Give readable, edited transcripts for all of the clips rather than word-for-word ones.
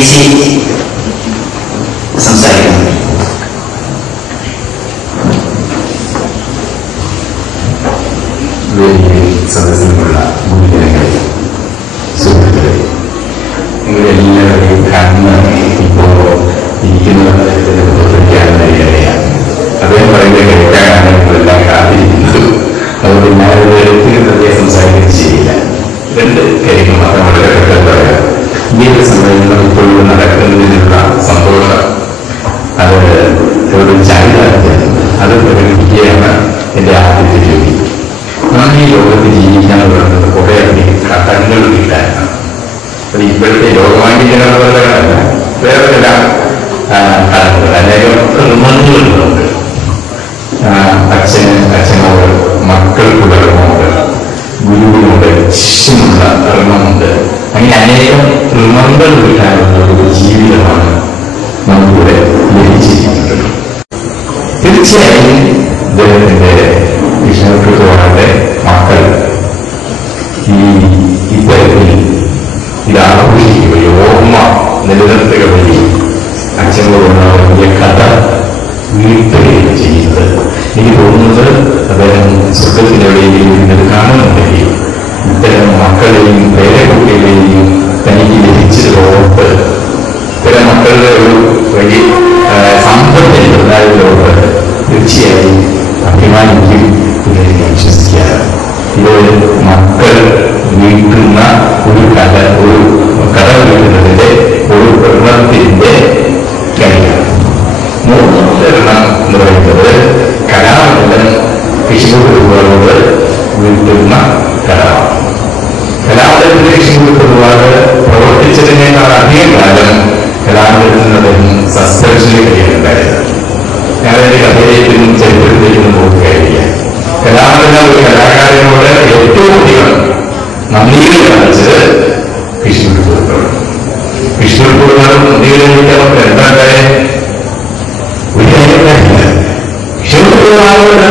ചേച്ചി സംസാരിക്കുന്നു. സദസ്സിലുള്ള മുൻഗണനകളെ സുഹൃത്തുക്കളെ, നിങ്ങളെല്ലാവരെയും കണ്ണ് ഇപ്പോൾ ഇരിക്കുന്നതിനെ പ്രവർത്തിക്കാവുന്നതിനിടയാണ്. അദ്ദേഹം പറയുന്നത് കേൾക്കാനാണ് നിങ്ങളെല്ലാം കാത്തിരിക്കുന്നത്. അതുകൊണ്ട് ഞാനത് എടുത്തിരുന്നതേ സംസാരിക്കുന്നത് ശരിയില്ല. രണ്ട് കാര്യങ്ങൾ മാത്രം വളരെ പെട്ടെന്ന് പറയാം. ഈ ഒരു സമ്മേളനം ഇപ്പോഴും നടക്കുന്നതിനുള്ള സന്തോഷം, അത് ഒരു ചാരിതാർത്ഥ്യം, അത് പ്രകടിപ്പിക്കുകയാണ് എൻ്റെ ആദ്യത്തെ ജോലി. നാം ഈ ലോകത്ത് ജീവിക്കാൻ പറയുന്നത് കുറേയധികം ഘട്ടങ്ങൾ കിട്ടാനാണ്. അത് ഇപ്പോഴത്തെ ലോകമാന്യജനങ്ങളല്ല, വേറെ ചില ഘട്ടങ്ങൾ അനേകം റിമണ്ടുകളുണ്ട്. അച്ഛനോട്, മക്കൾക്കുള്ള റിമണ്ട്, ഗുരുവിനോട് ശിഷ്യനുള്ള റിമണ്ട്, അങ്ങനെ അനേകം റിമണ്ടുകൾ കിട്ടാനുള്ള ഒരു ജീവിതമാണ് നമുക്കിവിടെ ലഭിച്ചിരിക്കുന്നത്. തീർച്ചയായും ഇദ്ദേഹത്തിന്റെ വിഷ്ണുവാന്റെ മക്കൾ ഇത്തരത്തിൽ ഇത് ആഘോഷിക്കുകയോ ഓർമ്മ നിലനിർത്തുക വഴി അച്ഛനോടുള്ള വലിയ കഥ വീട്ടുകയും ചെയ്യുന്നത്. എനിക്ക് തോന്നുന്നത് അദ്ദേഹം സ്വർഗത്തിലെവിടെയെങ്കിലും ഇന്നത് കാണുന്നുണ്ടെങ്കിൽ ഇത്തരം മക്കളെയും പേരക്കുട്ടികളെയും തനിക്ക് ലഭിച്ചതോർത്ത്, ഇത്തരം മക്കളുടെ ഒരു വലിയ സമ്പത്തിൽ ഉണ്ടായതോർത്ത് തീർച്ചയായും അഭിമാനിക്കും എന്ന് ഞാൻ വിശ്വസിക്കുകയാണ്. ഇത് മക്കൾ വീട്ടുന്ന ഒരു കഥ വീട്ടുന്നതിന്റെ ഒരു എണ്ണത്തിന്റെ കാര്യമാണ്. മൂന്നാമത്തെ എണ്ണം എന്ന് പറയുന്നത് കലാമണ്ഡലം കൃഷികുടുംബങ്ങളോട് വീട്ടുന്ന കലമാണ്. കലാമണ്ഡലത്തിന്റെ കൃഷികുടുംബാട് പ്രവർത്തിച്ചതിനേക്കാൾ അധികം കാലം കലാമണ്ഡലത്തിൽ അദ്ദേഹം സസ്പെൻഷനിൽ കഴിയുന്നുണ്ടായത്. ഞാനതിന്റെ കഥയിലേക്കും ചരിത്രത്തിലേക്കും നോക്കുകയായിരിക്കാം. കലാമണ്ഡലം ഒരു കലാകാരനോട് ഏറ്റവും അധികം നന്ദികൾ കാണിച്ചത് കൃഷ്ണകുടുംബാണ്. കൃഷ്ണകുടുംബാണ് നന്ദികൾ കാണിക്കാൻ നമുക്ക് എന്താണ്ടായ ഒരു കാര്യമില്ല. കൃഷ്ണകുടുംബാണോട്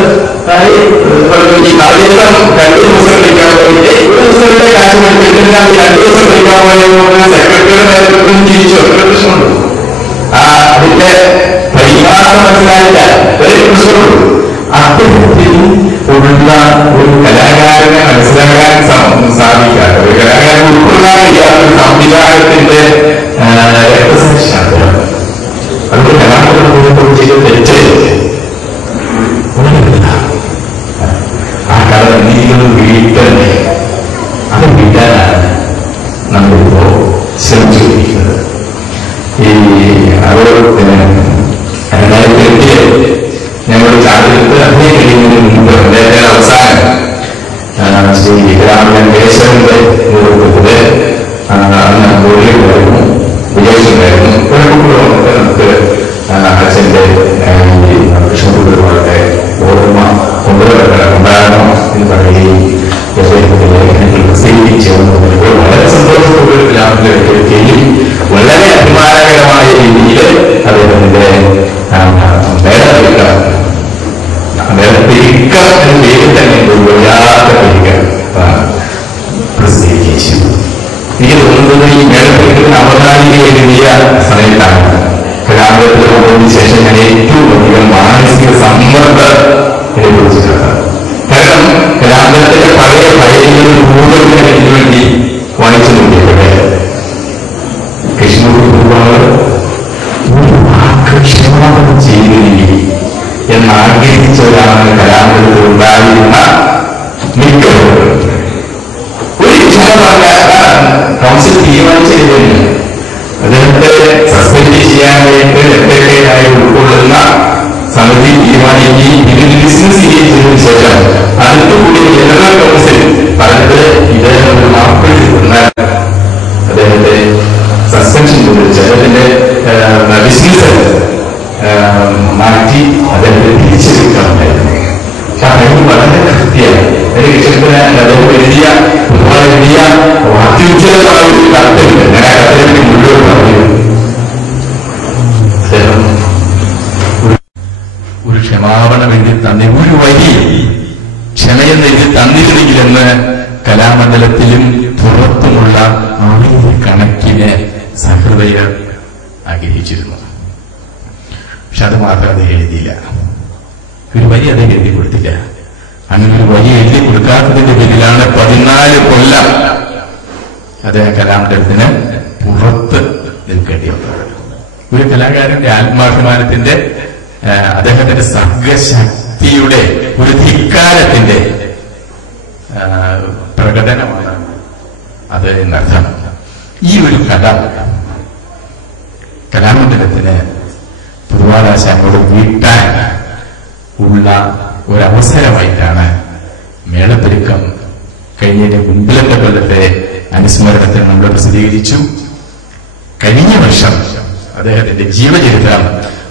രണ്ടു ദിവസം കളിക്കാൻ പോയിട്ട് ഒരു ദിവസത്തെ കാശ് പഠിപ്പിച്ചില്ല, 2 ദിവസം കളിക്കാൻ പോയതുകൊണ്ട് സെക്രട്ടറിയുടെ നേതൃത്വം ജീവിച്ചു. ഒറ്റ പ്രശ്നമുണ്ട്. അതിന്റെ പരിഹാസം മനസ്സിലായില്ല, ഒരു പ്രശ്നമുള്ളൂ. അത്തരത്തിൽ ഉള്ള ഒരു കലാകാരനെ മനസ്സിലാക്കാൻ സാധിക്കാത്ത, ഒരു കലാകാരൻ ഉൾക്കൊള്ളാൻ കഴിയാത്ത ഒരു സംവിധാനത്തിന്റെ രക്തസാക്ഷിയാണ്. അതുകൊണ്ട് കലാകാരനെ ചെയ്ത് തെറ്റ് ആ കഥ നീതികളും വീട്ടന്നെ, അത് വീട്ടാനാണ് നമ്മളിപ്പോ ശ്രമിച്ചുകൊണ്ടിരിക്കുന്നത്. അതുപോലെ 2008 ഞങ്ങൾ ചാർജെടുത്ത് അതിനെ കഴിയുന്നതിന് മുമ്പ് അദ്ദേഹത്തിന്റെ അവസാനം ശ്രീ രാമൻ കേശവന്റെ നേതൃത്വത്തില് അന്ന് മുരളിയുണ്ടായിരുന്നു, വിജയിച്ചുണ്ടായിരുന്നു. കുറെ കുട്ടികൾ വന്നിട്ട് നമുക്ക് അച്ഛന്റെ കൃഷ്ണകുടുംബങ്ങളുടെ ഓർമ്മ ഉണ്ടാകണം എന്ന് പറയുകയും ലേഖനങ്ങൾ പ്രസിദ്ധീകരിച്ചു വന്നപ്പോൾ വളരെ സന്തോഷത്തോടെ രാമനിലേക്കുകയും വളരെ അഭിമാനകരമായ രീതിയിൽ അദ്ദേഹത്തിന്റെ പേര് തന്നെ വല്ലാത്ത പേര് പ്രസിദ്ധീകരിക്കുകയും ചെയ്തു. എനിക്ക് തോന്നുന്നത് ഈ മേളപ്പെട്ടിന് അവതാരിക എഴുതിയ സമയത്താണ് കലാമണ്ഡലത്തിൽ വന്നതിന് ശേഷം ഞാൻ ഏറ്റവും അധികം മാനസിക സമ്മർദ്ദം അനുഭവിച്ചിട്ടുണ്ട്. കാരണം കലാമണ്ഡലത്തിന്റെ പഴയ പഴയങ്ങളിൽ കൂടുതൽ എനിക്ക് വേണ്ടി വായിച്ചു നോക്കിയപ്പോഴേ കൃഷ്ണകുടുംബാണ് ഒരു വാക്ക് ക്ഷമാപണം ചെയ്തില്ലെങ്കിൽ എന്നാഗ്രഹിച്ചവരാണ് കലാമണ്ഡലത്തിൽ ഉണ്ടായിരുന്ന മിക്കവരും. ഒരു കൗൺസിൽ തീരുമാനിച്ചിരുന്നില്ല അദ്ദേഹത്തെ സസ്പെൻഡ് ചെയ്യാനായിട്ട് എത്രയായി ഉൾക്കൊള്ളുന്ന സമിതി തീരുമാനിക്കുകയും ഇതിന് ബിസിനസ് ചെയ്യുകയും ചെയ്തതിനു ശേഷം അടുത്തുകൂടി ജനറൽ കൗൺസിൽ പറഞ്ഞത് ഇദ്ദേഹം ഒരു മാപ്പ് അദ്ദേഹത്തെ സസ്പെൻഷൻ ചെയ്തിട്ട് അദ്ദേഹത്തിന്റെ ബിസിനസ് മാറ്റി അദ്ദേഹത്തെ തിരിച്ചെടുക്കാറുണ്ടായിരുന്നു. കാരണം വളരെ കൃത്യമായി എന്റെ വിഷയത്തിന് അദ്ദേഹം എഴുതിയ അത്യുജ്വലമായ ഒരു കത്തുണ്ട്. ഞാൻ ആ കത്തിലേക്ക് മുഴുവൻ പറഞ്ഞു. അദ്ദേഹം ഒരു ക്ഷമാപണം എഴുതി തന്നെ, ഒരു വരി ക്ഷമയെന്ന് എഴുതി തന്നിരുന്നെങ്കിലെന്ന് കലാമണ്ഡലത്തിലും പുറത്തുമുള്ള ആയിരക്കണക്കിന് സഹൃദയർ ആഗ്രഹിച്ചിരുന്നു. പക്ഷെ അത് മാത്രം അദ്ദേഹം എഴുതിയില്ല. ഒരു വരി അദ്ദേഹം എഴുതി കൊടുത്തില്ല. അങ്ങനെ ഒരു വരി എഴുതി കൊടുക്കാത്തതിന്റെ പേരിലാണ് 14 കൊല്ലം അദ്ദേഹം കലാമണ്ഡലത്തിന് പുറത്ത് നിൽക്കേണ്ടി വന്നത്. ഒരു കലാകാരന്റെ ആത്മാഭിമാനത്തിന്റെ, അദ്ദേഹത്തിന്റെ സർഗശക്തിയുടെ ഒരു ധിക്കാരത്തിന്റെ പ്രകടനമാണ് അത് എന്നർത്ഥം. ഈ ഒരു കഥ കലാമണ്ഡലത്തിന് പൊതുവാളാശാനോട് വീട്ടാൻ ഉള്ള ഒരവസരമായിട്ടാണ് മേളപ്പെരുക്കം കഴിഞ്ഞതിന്റെ മുൻപിലത്തെ കൊല്ലത്തെ അനുസ്മരണത്തിൽ നമ്മൾ പ്രസിദ്ധീകരിച്ചു. കഴിഞ്ഞ വർഷം അദ്ദേഹത്തിന്റെ ജീവചരിത്രം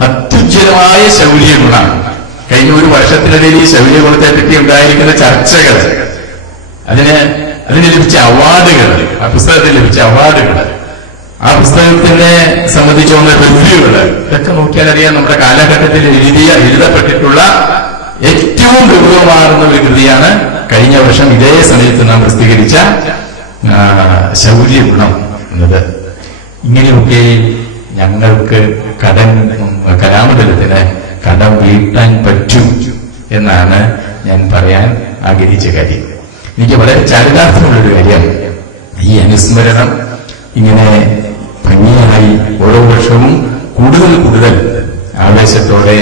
അത്യുജ്വലമായ ശൗര്യഗുണം, കഴിഞ്ഞ ഒരു വർഷത്തിനിടയിൽ ഈ ശൗര്യഗുണത്തെ പറ്റി ഉണ്ടായിരിക്കുന്ന ചർച്ചകൾ, അതിന് ലഭിച്ച അവാർഡുകൾ, ആ പുസ്തകത്തിൽ ലഭിച്ച അവാർഡുകൾ, ആ പുസ്തകത്തിനെ സംബന്ധിച്ചുള്ള റിവ്യൂകൾ, ഇതൊക്കെ നോക്കിയാൽ അറിയാം നമ്മുടെ കാലഘട്ടത്തിൽ എഴുതപ്പെട്ടിട്ടുള്ള ഏറ്റവും ഗൗരവമാർന്ന ഒരു കൃതിയാണ് കഴിഞ്ഞ വർഷം ഇതേ സമയത്ത് നാം പ്രസിദ്ധീകരിച്ച ശൗര്യഗുണം എന്നത്. ഇങ്ങനെയൊക്കെ ഞങ്ങൾക്ക് കലാമണ്ഡലത്തിന് കടം വീട്ടാൻ പറ്റും എന്നാണ് ഞാൻ പറയാൻ ആഗ്രഹിച്ച കാര്യം. എനിക്ക് വളരെ ചരിതാർത്ഥമുള്ളൊരു കാര്യം, ഈ അനുസ്മരണം ഇങ്ങനെ ഭംഗിയായി ഓരോ വർഷവും കൂടുതൽ കൂടുതൽ ആവേശത്തോടെ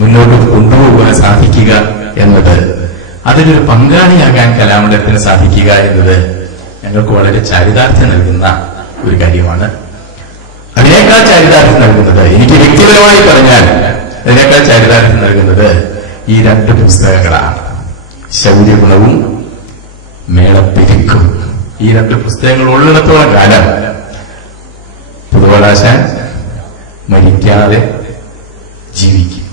മുന്നോട്ട് കൊണ്ടുപോകാൻ സാധിക്കുക എന്നത്, അതിലൊരു പങ്കാളിയാകാൻ കലാമണ്ഡലത്തിന് സാധിക്കുക എന്നത് ഞങ്ങൾക്ക് വളരെ ചരിതാർത്ഥ്യം നൽകുന്ന ഒരു കാര്യമാണ്. അതിനേക്കാൾ ചരിതാർത്ഥ്യം നൽകുന്നത്, എനിക്ക് വ്യക്തിപരമായി പറഞ്ഞാൽ അതിനേക്കാൾ ചരിതാർത്ഥ്യം നൽകുന്നത് ഈ 2 പുസ്തകങ്ങളാണ്. ശൗര്യഗുണവും മേളപ്പെരുക്കും. ഈ 2 പുസ്തകങ്ങൾ ഉള്ളിടത്തോളം കാലം പൊതുവാളാശാൻ മരിക്കാതെ ജീവിക്കും.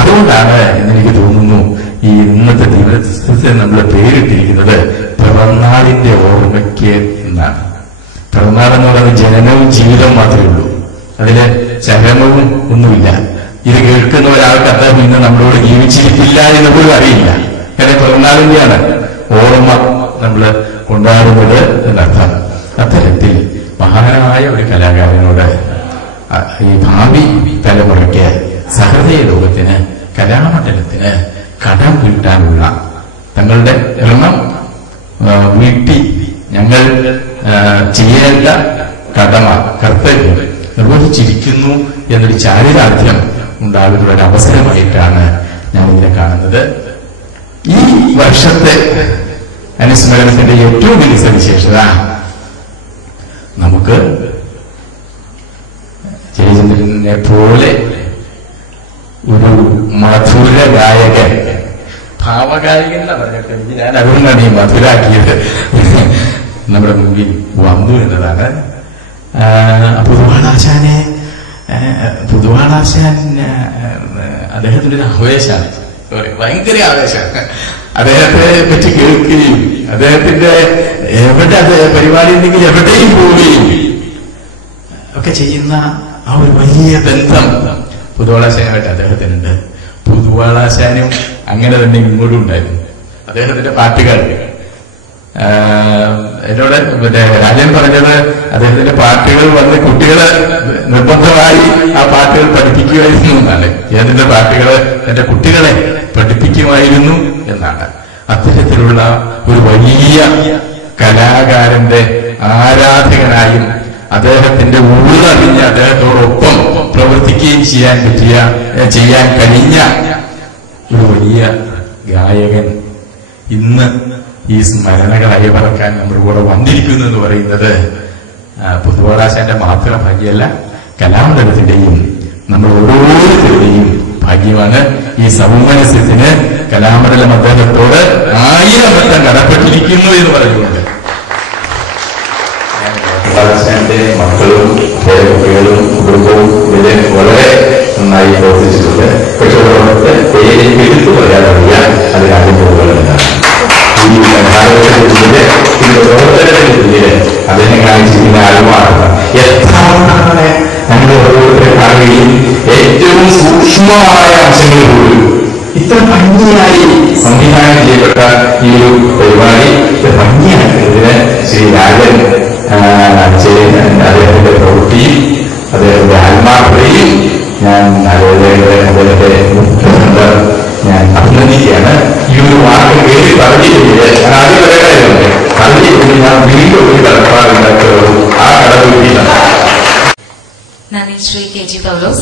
അതുകൊണ്ടാണ് എന്നെനിക്ക് തോന്നുന്നു ഈ ഇന്നത്തെ ദിവസത്തെ നമ്മൾ പേരിട്ടിരിക്കുന്നത് പിറന്നാളിന്റെ ഓർമ്മയ്ക്ക് എന്നാണ്. പിറന്നാൾ എന്ന് പറയുന്നത് ജനനവും ജീവിതവും മാത്രമേ ഉള്ളൂ, അതില് ചരമവും ഒന്നുമില്ല. ഇത് കേൾക്കുന്ന ഒരാൾക്ക് അദ്ദേഹം ഇന്ന് നമ്മളോട് ജീവിച്ചിരിക്കില്ല എന്ന് പോലും അറിയില്ല. കാരണം പിറന്നാളിന്റെയാണ് ഓർമ്മ നമ്മൾ കൊണ്ടാടുന്നത് എന്നർത്ഥം. അത്തരത്തിൽ മഹാനായ ഒരു കലാകാരനോട് ഈ ഭാവി തലമുറയ്ക്ക്, സഹൃദയ ലോകത്തിന്, കലാമണ്ഡലത്തിന് കടം വീട്ടാനുള്ള തങ്ങളുടെ ഋണം വീട്ടി ഞങ്ങൾ ചെയ്യേണ്ട കടമ, കർത്തവ്യം നിർവഹിച്ചിരിക്കുന്നു എന്നൊരു ചാരിതാർത്ഥ്യം ഉണ്ടാകുന്ന ഒരു അവസരമായിട്ടാണ് ഞാൻ ഇതിനെ കാണുന്നത്. ഈ വർഷത്തെ അനുസ്മരണത്തിന്റെ ഏറ്റവും വലിയ സവിശേഷത, നമുക്ക് ജയചന്ദ്രനെ പോലെ ഒരു മധുര ഗായകൻ, ഭാവഗായകൻ എന്ന് പറഞ്ഞിട്ട് ഞാൻ അതുകൊണ്ടാണ് ഈ മധുരാക്കിയത്, നമ്മുടെ മുമ്പിൽ വന്നു എന്നതാണ്. പൊതുവാളാശാൻ അദ്ദേഹത്തിന്റെ ഒരു ആവേശമാണ്, ഭയങ്കര ആവേശമാണ്. അദ്ദേഹത്തെ പറ്റി കേൾക്കുകയും അദ്ദേഹത്തിന്റെ എവിടെ പരിപാടി ഉണ്ടെങ്കിൽ എവിടെയും പോവുകയും ഒക്കെ ചെയ്യുന്ന ആ ഒരു വലിയ ബന്ധം പൊതുവാളാശാനുമായിട്ട് അദ്ദേഹത്തിനുണ്ട്. പൊതുവാളാശാനും അങ്ങനെ തന്നെ ഇങ്ങോട്ടും ഉണ്ടായിരുന്നു. അദ്ദേഹത്തിന്റെ പാട്ടുകൾ എന്നോട് രാജൻ പറഞ്ഞത്, അദ്ദേഹത്തിന്റെ പാട്ടുകൾ വന്ന് കുട്ടികളെ നിർബന്ധമായി ആ പാട്ടുകൾ പഠിപ്പിക്കുമായിരുന്നു എന്നാണ്. ഏതിന്റെ പാട്ടുകൾ എന്റെ കുട്ടികളെ പഠിപ്പിക്കുമായിരുന്നു എന്നാണ്. അത്തരത്തിലുള്ള ഒരു വലിയ കലാകാരന്റെ ആരാധകനായും അദ്ദേഹത്തിന്റെ ഉള്ളറിഞ്ഞ് അദ്ദേഹത്തോടൊപ്പം പ്രവർത്തിക്കുകയും ചെയ്യാൻ കഴിഞ്ഞ ഒരു വലിയ ഗായകൻ ഇന്ന് ഈ സ്മരണകളായി പറക്കാൻ നമ്മുടെ കൂടെ വന്നിരിക്കുന്നു എന്ന് പറയുന്നത് പൊതുവാളാശാന്റെ മാത്രം ഭാഗ്യമല്ല, കലാമണ്ഡലത്തിന്റെയും നമ്മൾ ഓരോരുത്തരുടെയും ഭാഗ്യമാണ്. ഈ സൗമനസ്യത്തിന് കലാമണ്ഡലം അദ്ദേഹത്തോട് 1000 വട്ടം കടപ്പെട്ടിരിക്കുന്നു എന്ന് പറയുന്നുണ്ട്. പൊതുവാളാശാന്റെ മക്കളും കുട്ടികളും കുടുംബവും ഇതിന് വളരെ നന്നായി പ്രവർത്തിച്ചിട്ടുണ്ട്. പക്ഷെ അവരുടെ പേര് എടുത്തു പറയാനറിയാൻ അത് ആദ്യം പോകുന്നതാണ്. ഈ പ്രവർത്തനത്തിന്റെ പിന്നില് അതിനെ കാണിച്ചിരിക്കുന്ന ആത്മാർത്ഥത എത്രമാണ് നമ്മൾ ഓരോരുത്തരെ കാണുകയും ഏറ്റവും സൂക്ഷ്മമായ അംശങ്ങൾ പോലും ഇത്ര ഭംഗിയായി സംവിധാനം ചെയ്യപ്പെട്ട ഈ ഒരു പരിപാടി ഭംഗിയാക്കുന്നതിന് ശ്രീ രാജൻ അദ്ദേഹത്തിന്റെ പറഞ്ഞില്ലെങ്കിൽ ഞാൻ ആദ്യം പറയണ്ടായിരുന്നു, പറഞ്ഞില്ലെങ്കിൽ ഞാൻ വീണ്ടും ഒരു കടപ്പാടുണ്ടാക്കുള്ളൂ. ആ കട വീട്ടിലാണ്. നന്ദി ശ്രീ കെ ജി പൗലോസ്.